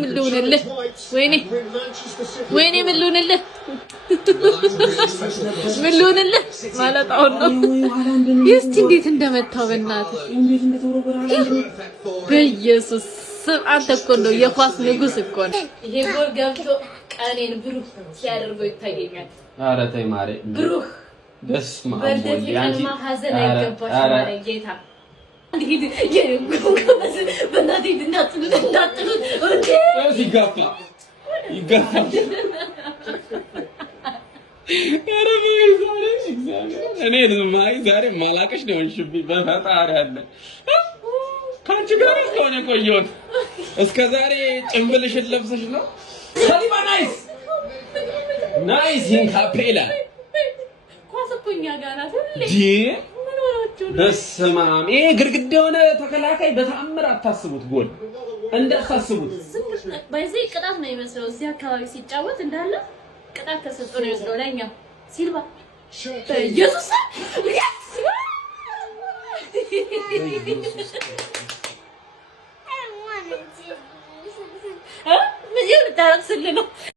ምን ልሆንልህ ወይኔ ምን ልሆንልህ ምን ልሆንልህ ማለት አሁን ነው እስቲ እንዴት እንደመታው በእናትህ በኢየሱስ ስም አንተ እኮ ነው የኳስ ንጉስ እኮ ነው ይሄ ጎል ገብቶ ቀኔን ብሩህ ሲያደርገው ይታየኛል ኧረ ተይ ማሬ ብሩህ በስመ አብ ወልድ ያንቺ ሀዘን አይገባሽ ማሬ ጌታ እንዴ በእናትህ እንዳትሉት እንዴ ይጋፋ እኔ ዛሬ ማላቀሽ ነው እንሽብኝ በፈጣሪ አለ ካንቺ ጋር እስከሆነ ቆየሁት እስከ ዛሬ ጭምብልሽን ለብሰሽ ነው ሰሊማ ናይስ ኢንካፔላ ኳስኩኛ ጋር አይደል ምን ወራችሁ በስመ አብ ይሄ ግርግዳ የሆነ ተከላካይ በተአምር አታስቡት ጎል እንዳታስቡት በዚህ ቅጣት ነው የሚመስለው እዚህ አካባቢ ሲጫወት እንዳለ ቅጣት ተሰጥቶ ነው የሚመስለው ላይኛ ሲልባ ኢየሱስ ምን ይሁን ታረክስልህ ነው